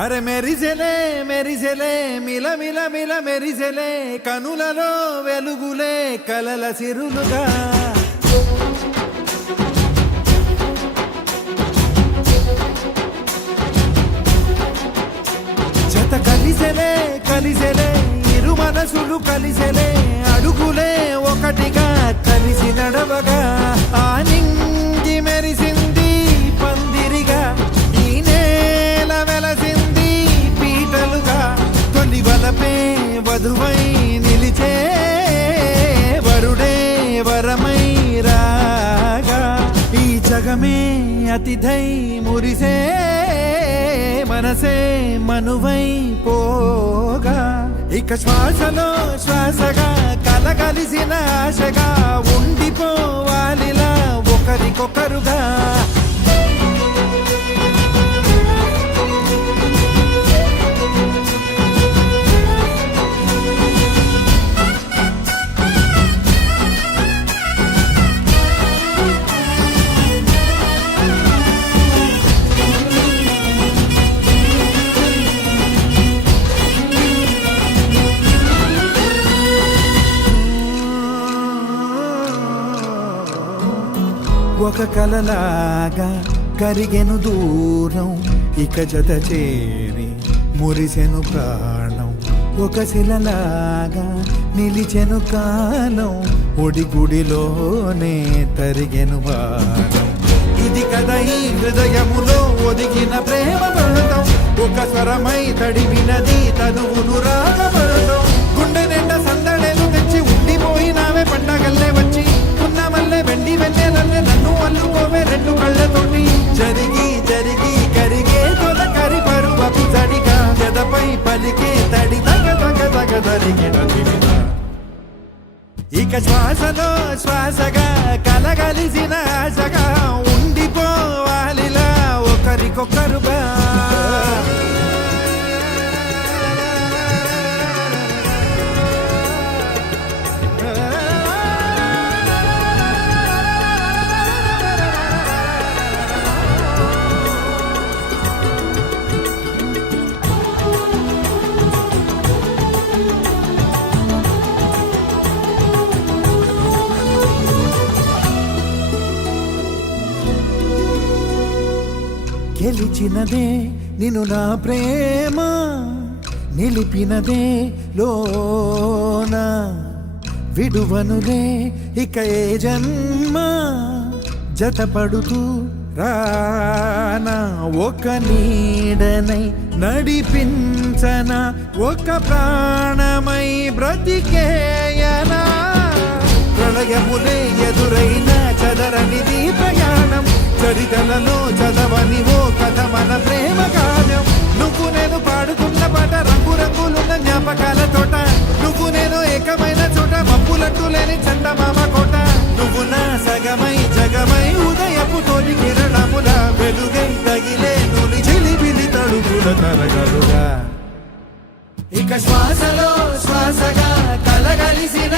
అరే మెరిసెలే మెరిసెలే మిల మిల మిల మెరిసెలే కనులలో వెలుగులే కలల సిరులుగా జత కలిసెలే కలిసెలే ఇరు మనసులు కలిసెలే అడుగులే ఒకటిగా కలిసి నడవగా ఆ నింగి మెరిసింది పందిరిగా ఈ నేల వెలసింది పీటలుగా తొలి వలపే వధువై నిలిచే వరుడే వరమై రాగా ఈ జగమే అతిథై మురిసే మనసే మనువై పోగా ఇక శ్వాసలో శ్వాసగా కలగలిసిన ఆశగా ఉండిపోవాలిలా ఒకరికొకరుగా ఒక కలలాగా కరిగెను దూరం ఇక జత చేరి మురిసెను ప్రాణం ఒక శిలలాగా నిలిచెను కాలం ఒడిగుడిలోనే తరిగెను వారం ఇది కదా ఈ హృదయములో ఒదిగిన ప్రేమ పడతాం ఒక స్వరమై తడివినది తనువును రాగపడతాం గుండె నిండా సందడేలు తెచ్చి ఉండిపోయినావే పండగల్లే వచ్చి ఉన్నమల్లే వెండి వెన్నెలల్లే నన్ను అల్లుకోవే రెండు కళ్ళతోటి జరిగి జరిగి కరిగే తొలకరి పరువపు జడిగా ఎదపై పలికే తడి తగ తగ తగ జరిగిన ఇక శ్వాసలో శ్వాసగా కలగలిసిన ఆశగా ఉండిపోవాలిలా ఒకరికొకరుగా గెలిచినదే నిన్ను నా ప్రేమ నిలిపినదే లోన విడువనులే ఇక ఏ జన్మ జతపడుతూ రానా ఒక నీడనై నడిపించనా ఒక ప్రాణమై బ్రతికేయనా ప్రళయములే ఎదురైన చదరనిది ప్రయాణం చరితలలో చదవని ఓ కథ మన ప్రేమ కావ్యం నువ్వు నేను పాడుతున్న పాట రంగు రంగులున్న జ్ఞాపకాల తోట నువ్వు నేను ఏకమైన చోట మప్పులట్టు లేని చందమామ కోట నువ్వు నా సగమై జగమై ఉదయపు తోలి కిరణముల వెలుగై తగిలే నులి చిలిపిలి తడుగుల తరగలుగా ఇక శ్వాసలో శ్వాసగా కలగలిసిన